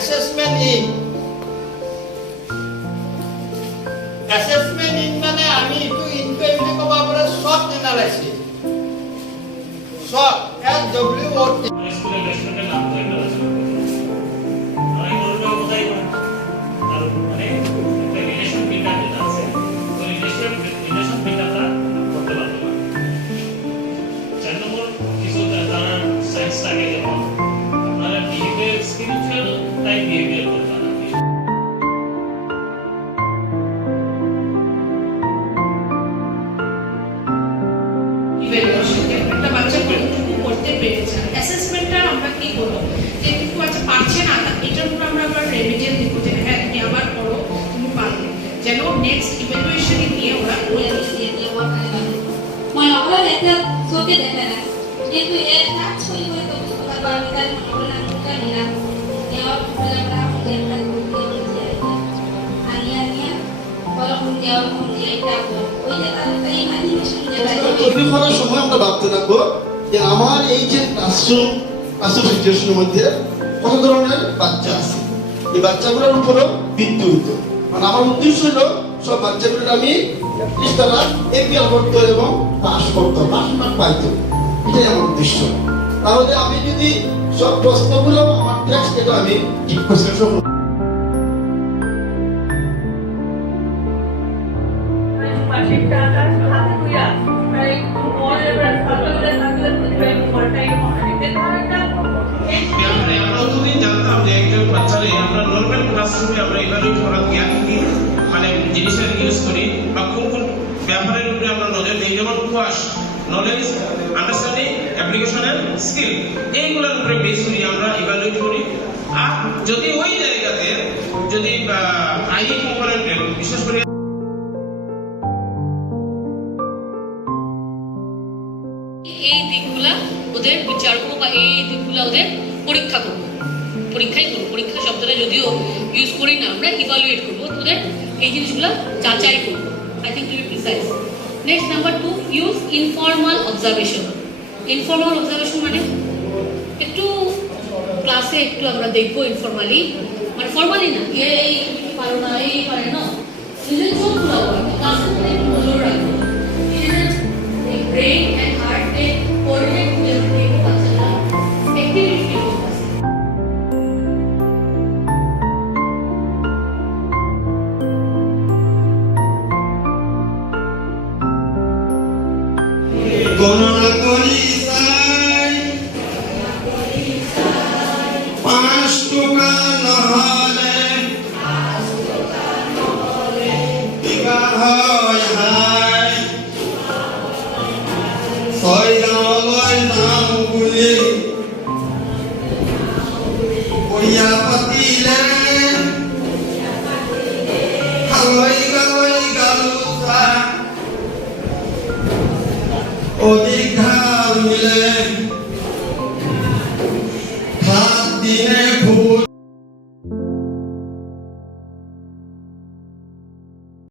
assessment in মানে আমি এইটো ইনটো বুলি ক'ব পৰা SWOT analysis SWOT SWOT স্কুলের রেস্টুরেন্টের নাম তো একটা আছে আমি বলবো কোথায় আর মানে একটা রিলেশন বিল্ডার যেটা আছে ওই রিলেশন বিল্ডারটা করতে পারতে পারে 4 নম্বর কিছু তারা সায়েন্স লাগে যেমন আপনারা বিহেভিয়ার স্পিরিচুয়াল টাইপ বিহেভিয়ার করতে পারেন একটা বাচ্চা কতটুকু করতে পেরেছে অ্যাসেসমেন্টটা আমরা কি করব যে একটু বাচ্চা পারছে না এটার উপর আমরা আবার রেমিডিয়াল দিব যে হ্যাঁ তুমি আবার করো তুমি পারবে যেন নেক্সট ইভ্যালুয়েশনে দিয়ে ওরা ওই দিয়ে মানে ওরা একটা চোখে দেখে না কিন্তু এর কাজ হই হই তো বারবার ওরা না নিনা দেওয়া আমরা আমরা করতে আনিয়া বড় দেওয়া এটা ওই যে তাই অ্যানিমেশন যেটা তৈরি করার সময় আমরা ভাবতে থাকবো যে আমার এই যে ক্লাসরুম সিচুয়েশনের মধ্যে কত ধরনের বাচ্চা আছে এই বাচ্চাগুলোর উপরও ভিত্তি হইতো মানে আমার উদ্দেশ্য হলো সব বাচ্চাগুলোর আমি তারা এপিএল করতো এবং পাস করতো পাস মার্ক পাইতো এটাই আমার উদ্দেশ্য তাহলে আমি যদি সব প্রশ্নগুলো আমার টেক্সট এটা আমি ঠিক করতে জিনিসের ইউজ করি বা কোন কোন ব্যাপারের উপরে আমরা নজর দিই যেমন কোয়াশ knowledge understanding application and skill এইগুলোর উপরে বেস করি আমরা ইভালুয়েট করি আর যদি ওই জায়গাতে যদি আইডি কম্পোনেন্টের বিশেষ করে এই দিকগুলা ওদের বিচার করবো বা এই দিকগুলা ওদের পরীক্ষা করবো পরীক্ষাই করবো পরীক্ষা শব্দটা যদিও ইউজ করি না আমরা ইভালুয়েট করবো ওদের এই জিনিসগুলো যাচাই করবো I think to be precise next number 2 use informal observation মানে একটু ক্লাসে একটু আমরা দেখবো ইনফর্মালি মানে ফর্মালি না এই পারো না এই পারে না নিজের চোখ খোলাবো ক্লাসের মধ্যে একটু নজর রাখবো নিজেদের ব্রেন অ্যান্ড হার্টে কোঅর্ডিনেট দেখবো বাচ্চারা অ্যাক্টিভিটি করতেছে গণনা করি চাই 5 টাকা নহলে কিবা হয় হাই 6 গাঁৱলৈ যাওঁ বুলি পইয়া পাতিলে খালৈ গালৈ গালোচা অধিক ধার মিলে 7 দিনে ভূত